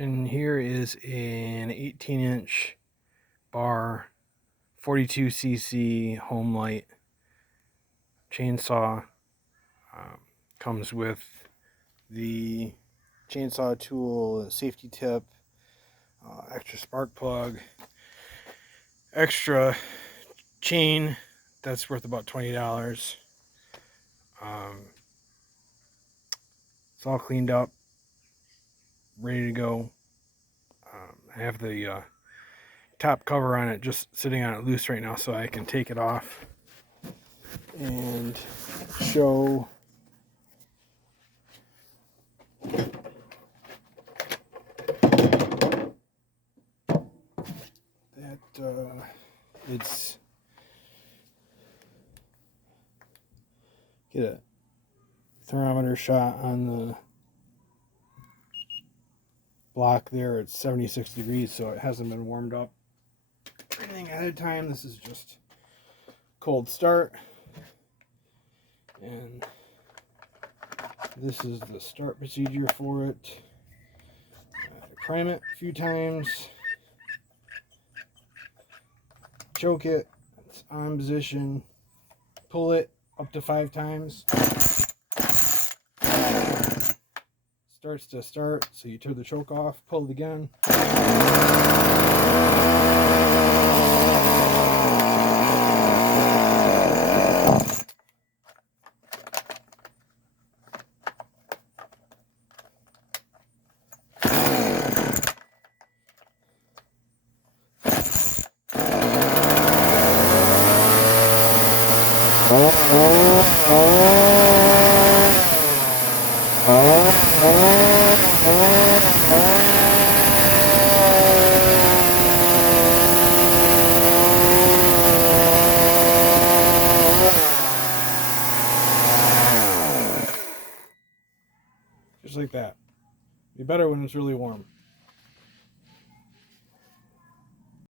And here is an 18-inch bar, 42cc Homelite chainsaw. Comes with the chainsaw tool, safety tip, extra spark plug, extra chain that's worth about $20. It's all cleaned up, ready to go. I have the top cover on it just sitting on it loose right now, so I can take it off and show that it's, get a thermometer shot on the block there. It's 76 degrees, so it hasn't been warmed up or anything ahead of time. This is just cold start, and this is the start procedure for it. Prime it a few times, choke it, it's on position, pull it up to 5 times. Starts to start, so you turn the choke off, pull it again. Just like that. Be better when it's really warm.